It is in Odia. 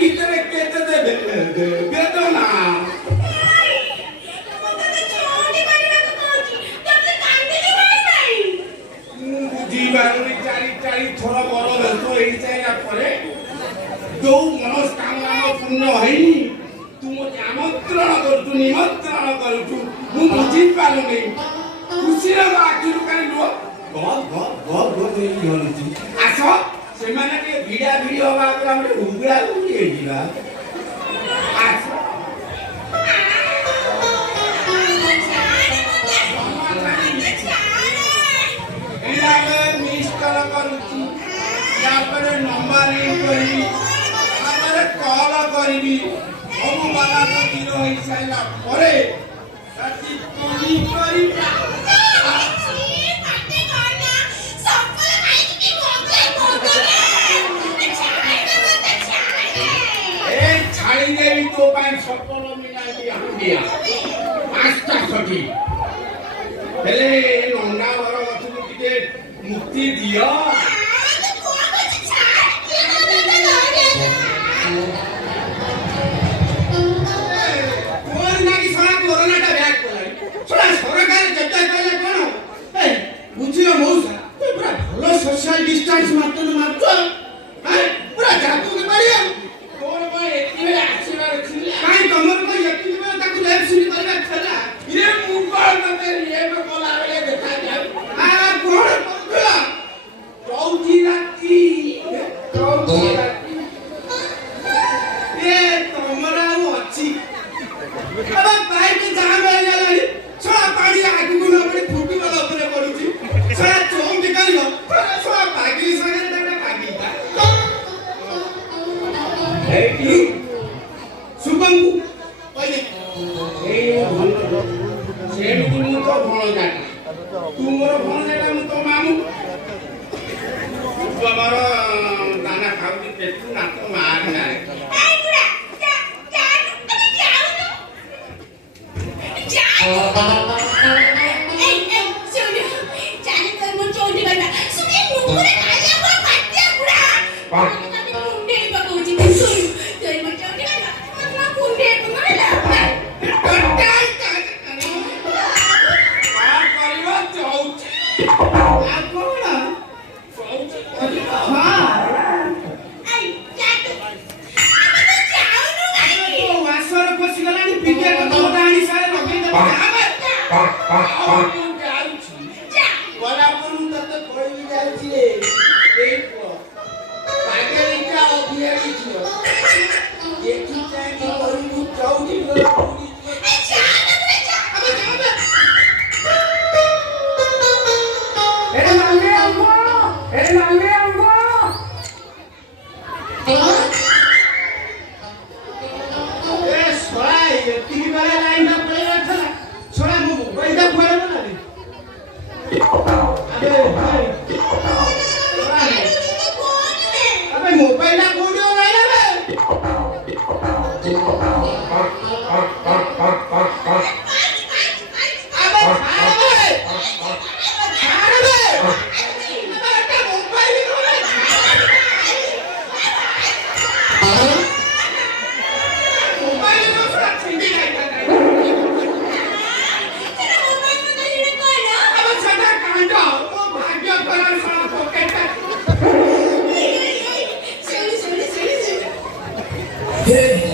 ଭିତରେ କେତେ ଦେବେ ବେଦନା ମୁଁ ବୁଝିପାରୁନି ଚାରି ଥର ବଡ ବେଶ ହେଇସାରିଲା ପରେ ଯୋଉ ମନସ୍କାମନା ପୂର୍ଣ୍ଣ ହେଇନି ତୁ ମୋତେ ଆମନ୍ତ୍ରଣ କରୁଛୁ ନିମନ୍ତ୍ରଣ କରୁଛୁ ମୁଁ ବୁଝିପାରୁନି ଖୁସିର ଆଖିରୁ କାହିଁ ଲୁହ ଗଲୁଛି ଆସ ସେମାନେ ଟିକେ ଭିଡ଼ା ଭିଡ଼ି ହବା ଆଗରେ ଆମେ ଉଗୁଳା ଉଗୁଳି ହେଇଯିବା ଆସ ମିସ୍ କଲ କରୁଛି ତାପରେ ନମ୍ବର କରିବି ତାପରେ କଲ କରିବି ସବୁ ବାଲା ତ ଜିରୋ ହେଇସାରିଲା ପରେ ଛାଡ଼ିଦେବି ତୋ ପାଇଁ ସଫଳ ମିଳାଇ ହାଣ୍ଡିଆ ପାଞ୍ଚଟା ସଠି ହେଲେ ନଣ୍ଡା ଘର ଗଛକୁ ଟିକେ ମୁକ୍ତି ଦିଅ ସରକାର ଚେଷ୍ଟା କଲେ କଣ ବୁଝିଲ ମଉସା ପୁରା ଭଲ ସୋସିଆଲ ଡିଷ୍ଟାନ୍ସ ମାରୁଛ ପୁରା ଯାକୁ ପାରିବ ତୋର କଣ ଏତିକି ଆସିବାର ଥିଲା କାହିଁ ତମର କଣ ଏତିକି ବେଳେ ତାକୁ ଲେଫ୍ଟ ସିଟ୍ କରିବାର ଥିଲା ଇଏ ମୁଁ କଣ ତତେ ଲେଫ୍ଟ କଲା ବେଳେ ଦେଖାଯାଉ କଣ କରୁଥିଲ ଚଉଠି ରାତି ଏ ତମର ଆଉ ଅଛି ବାଇକ ଜାମ ହେଇଗଲାଣି ଛଡ଼ା ପାଣି ଆଗକୁ ନ ପଡ଼ି ଫୁଟି ଗଲା ଉପରେ ପଡୁଛି ଛଡ଼ା ଚଉଠି କରିବ ଛଡ଼ା ବାଗି ସାଙ୍ଗରେ ତାଙ୍କ ବାଗିଟା ଏଇଠି ଶୁଭଙ୍କୁ କହିଲେ ଏଇ ସେମିତି ମୁଁ ତ ଭଲ ଜାଣି ତୁ ମୋର ଭଲ ଜାଗା ମୁଁ ତ ମାମୁଁ ତୁ ଆମର ଦାନା ଖାଉଛି ପେଟୁ ନାକ ମାର ନାହିଁ Yeah.